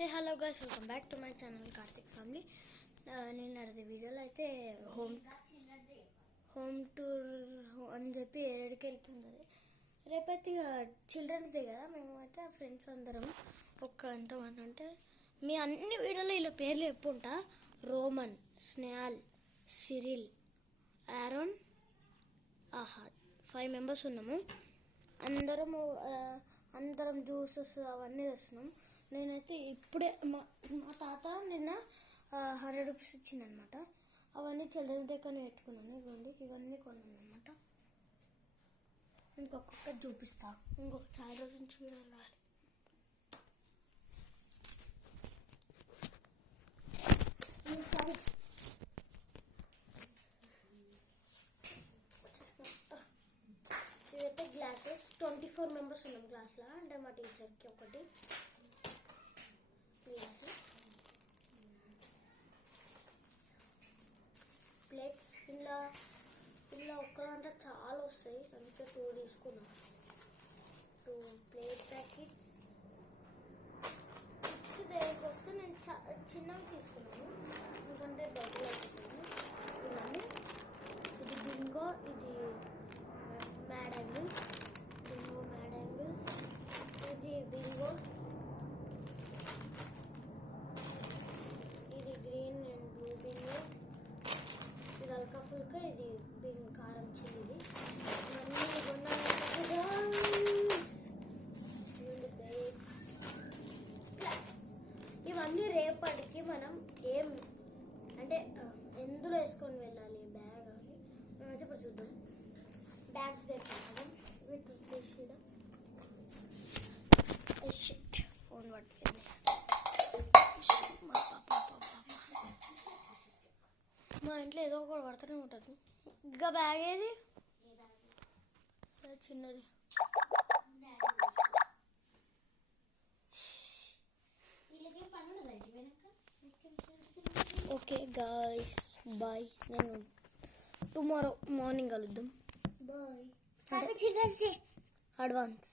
Hey hello guys, welcome back to my channel Karthik family. నేను అడిగే వీడియోలో అయితే హోమ్ టూర్ అని చెప్పి ఏడికి వెళ్ళిపోతుంది. రేపైతే ఇక చిల్డ్రన్స్ డే కదా, మేము అయితే ఫ్రెండ్స్ అందరం ఎంతమంది అంటే మీ అన్ని వీడియోలో ఇలా పేర్లు చెప్పుంటా. రోమన్, స్నేహల్, సిరిల్, ఆరోన్, ఆహా 5 మెంబర్స్ ఉన్నాము. అందరం జ్యూసెస్ అవన్నీ తెస్తున్నాం. నేనైతే ఇప్పుడే మా తాత నిన్న 100 రూపీస్ ఇచ్చిందనమాట. అవన్నీ చిల్డ్రన్స్ డే కానీ పెట్టుకున్నాను. ఇవన్నీ కొన్నాను అనమాట. ఇంకొక చూపిస్తా. ఇంకొక చాలా రోజు నుంచి వెళ్ళాలి. ఇవైతే గ్లాసెస్ 24 మెంబర్స్ ఉన్నాం క్లాస్లో. అంటే మా టీచర్కి ఒకటి గ్లాస్, ప్లేట్స్ ఇలా ఒక్కదంటే చాలా వస్తాయి, అందుకే 2 తీసుకున్నాం. 2 ప్లేట్ ప్యాకెట్స్. చిప్స్ దగ్గరికి వస్తే నేను చిన్నవి తీసుకున్నాను, ఎందుకంటే డబ్బులు అయిపోతుంది. ఇవన్నీ ఇది బింగో, ఇది మ్యాడ్ యాంగిల్స్, ఇది బింగో, ఇది గ్రీన్ అండ్ బ్లూ బింగో, ఇది అల్కా ఫుల్కా, ఇది కారం చిల్లిది. ఇవన్నీ రేపటికి మనం ఏం అంటే ఎందులో వేసుకొని వెళ్ళాలి బ్యాగ్ అని మేమైతే ఇప్పుడు చూద్దాం. బ్యాగ్స్ తెచ్చుకుంటాం. ఫోన్ పట్టుకుంది. మా ఇంట్లో ఏదో ఒకటి పడుతూనే ఉంటుంది. ఇంకా బ్యాగ్ ఏది చిన్నది. Okay guys, bye. నేను టుమారో మార్నింగ్ కలుద్దాం. Bye. Happy children's day advance.